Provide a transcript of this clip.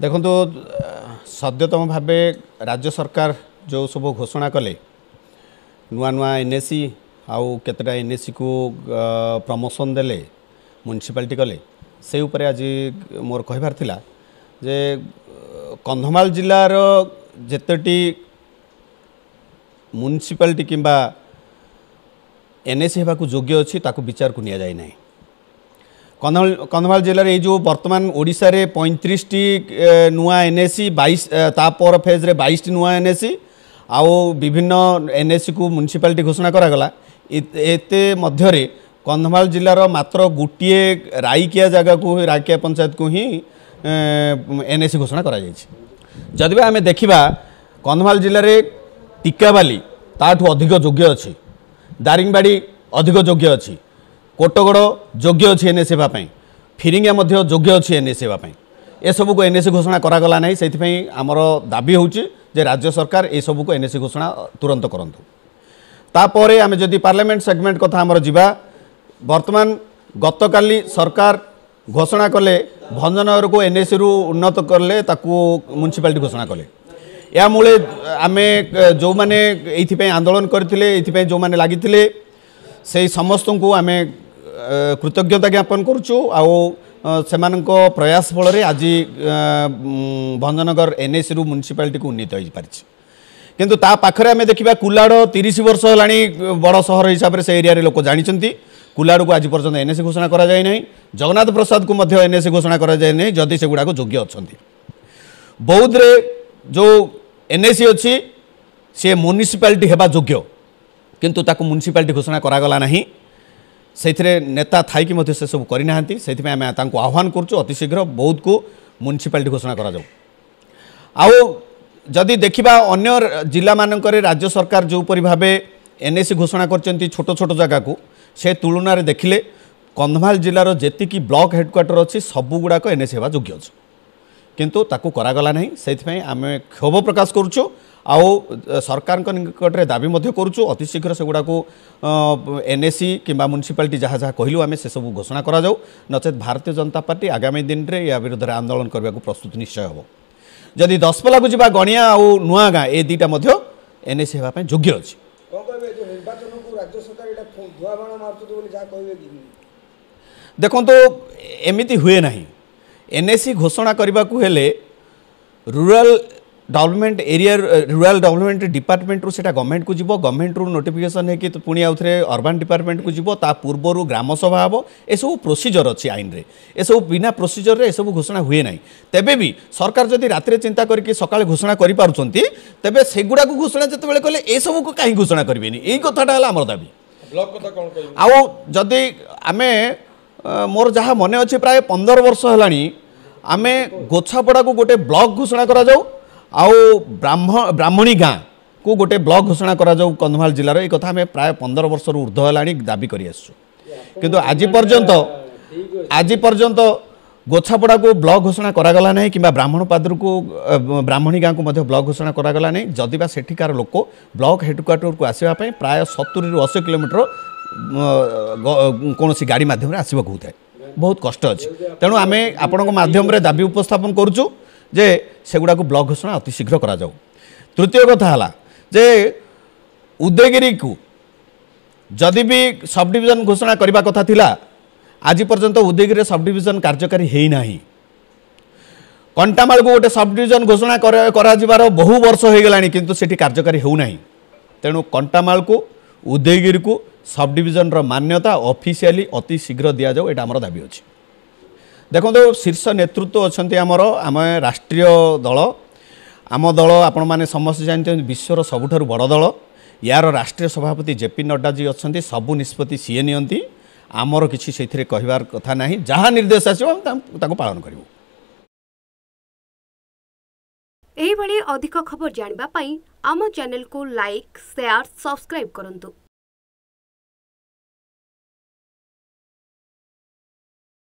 देखो तो सद्यतम भाव राज्य सरकार जो सब घोषणा कले नुआ नुआ एनएसी आउ केतटा एनएसी को प्रमोशन देले म्युनिसिपालिटी कले से उपरे आज मोर कहबार थिला जे कंधमाल जिलार जेतटी म्युनिसिपालिटी किंबा एनएसी हेबाकू योग्य अच्छी ताकू विचार को निया जाय नहीं। कंधमाल जिले में जो वर्तमान ओडिशा रे 35 टी नुआ एनएसी 22 तापर फेज रे 22 टी नुआ एनएसी आउ विभिन्न एनएसी को म्युनिसिपालिटी घोषणा करागला। एते मध्यरे कंधमाल जिलार मात्र गोटे राईकिया जगह को राईकिया पंचायत को ही एनएसी घोषणा करा जायछि। जदि आमे देखिबा कंधमाल जिले में टिकाबाली ताठू अधिक योग्य अच्छी, दारिंगबाड़ी अधिक योग्य अच्छी, कोटगड़ योग्य अच्छी एनएसी हेबाई, फिरिंगा योग्य अच्छी एनएसी हेबाई। ए सब को एनएसी घोषणा करागला नहीं। से आमर दाबी होउछि जे राज्य सरकार ए सब को एनएसी घोषणा तुरंत करंतु। तापर आमे जदि पार्लियामेंट सेगमेंट कथा आमर जिबा वर्तमान गतकाली सरकार घोषणा कले भंजनगर को एनएसी रु उन्नत करले ताकू म्युनिसिपालिटी घोषणा कले। या मूले आमे जो माने एथि आंदोलन करथिले एथि जो माने लागिथिले से समस्त को आमे कृतज्ञता ज्ञापन करुचु। सेमानक प्रयास फल आज भंजनगर एनएसी रु म्युनिसिपालिटी को उन्नीत हो पारिछि। किंतु ता पाखरे आमे देखिबा कुलाड़ 30 वर्ष होलानी बड़ शहर हिसाब से एरिया रे लोक जानिछंती। कुलाड़ को आज पर्यंत एनएसी घोषणा करा जाय नहीं। जगन्नाथ प्रसाद को मध्य एनएसी घोषणा करा जाय नहीं जदि से गुडा को योग्य अछंती। बौद्ध रे जो एनएसी अच्छी सी म्युनिसिपालिटी हेबा योग्य किंतु ताकू म्युनिसिपालिटी घोषणा करागला नहीं। से नेता थाई मध्य से सब करना से आह्वान करुचु अति शीघ्र बौद्ध को म्युनिसिपालिटी घोषणा करा जाऊ। आउ जदि देखिबा अन्य जिला मानक राज्य सरकार जो परि भाबे एनएसी घोषणा करचंती छोट छोट जगह को से तुलना रे देखिले कंधमाल जिलार जेतिकी ब्लॉक हेडक्वार्टर अच्छी सबू गुड़ाक एनएसी हेबा योग्य अच्छे किंतु ताकू करागला नहीं। से आमे क्षोभ प्रकाश करुचु आउ सरकार निकट में दाबी करुचु अति शीघ्र से गुड़ा को एनएसी किंबा म्युनिसिपालिटी जहाँ जहाँ कहलु आमे से सब घोषणा करा जाऊ। नचेत भारतीय जनता पार्टी आगामी दिन में या विरुद्ध में आंदोलन करने को प्रस्तुत निश्चय हम। जदि दशपल्ला को जावा गणिया और नुआ गाँ ए दुईटा एनएसी होगापी योग्य अच्छी। देखो तो एमती हुए ना एनएसी घोषणा करने को हेले rural development area rural development department रू सेटा गवर्नमेंट को जीवो गवर्नमेंट रू नोटिफिकेशन है कि पुणी आउ थे अर्बन डिपार्टमेंट को जीवो ता पूर्व ग्राम सभा हम ए सब प्रोसीजर अच्छी आईन रे ए सब बिना प्रोसीजर रे सब घोषणा हुए ना। तेबे भी सरकार जदि रात चिंता करके सकाळे घोषणा करि पारुछंती तेबे सेगुडा को घोषणा जतबेले कले ए सब को काहे घोषणा करबेनी एई कथाटा हला हमर दाबी। ब्लॉक कथा कोन कहि आउ जदि आमे मोर जहाँ मन अच्छे प्राय 15 वर्ष है आमे गोछापड़ा को गोटे ब्लॉक घोषणा करा जाऊ आउ ब्राह्मणी गाँ को गोटे ब्लॉक घोषणा करा जाऊ कंधमाल जिलार एक कथा आमे प्राय 15 वर्ष ऊर्ध्व है दाबी कर किंतु आज पर्यंत गोछापड़ा को ब्लॉक घोषणा करागला नहीं कि ब्राह्मणपादर को ब्राह्मणी गाँ को मध्य ब्लॉक घोषणा करागला नहीं। जदिबा सेठिकार लोक ब्लॉक हेडक्वार्टर को आसवाई प्राय 70 ରୁ 80 किलोमीटर कौन गाड़ी मध्यम आसवाक होता है बहुत कष्ट अच्छे। तेणु आम आपण माध्यम दाबी उपस्थापन करुचु जे सेगुड़ा को ब्लॉक घोषणा अति शीघ्र करा जाऊ। तृतीय कथा है जे उदयगिरी को जदि भी सब डिविजन घोषणा करने कथा थिला आज पर्यंत उदयगिरी सब डिविजन कार्यकारी है ना। कंटामाल को गोटे सब डिविजन घोषणा करा बहु वर्ष हो गला किंतु सेठी कार्यकारी हो ना। तेणु कंटामाल को उदयगिरी को सब डिविजन रो मान्यता ऑफिशियली अति शीघ्र दि जाऊ एटा हमर दाबी अछि। देखो तो शीर्ष नेतृत्व अच्छे आमर आम राष्ट्रीय दल आम दल आपण मैंने समस्त जानते विश्वर सबुठारु बड़ दल यार राष्ट्रीय सभापति जेपी नड्डा जी अच्छा सबू निष्पत्ति सीए नियंती आमर किसी से कहबार कथा ना जहाँ निर्देश आसो पालन करूँ। एही भली अधिक खबर जानिबा पई आम चैनल को लाइक शेयर सब्सक्राइब करंतु।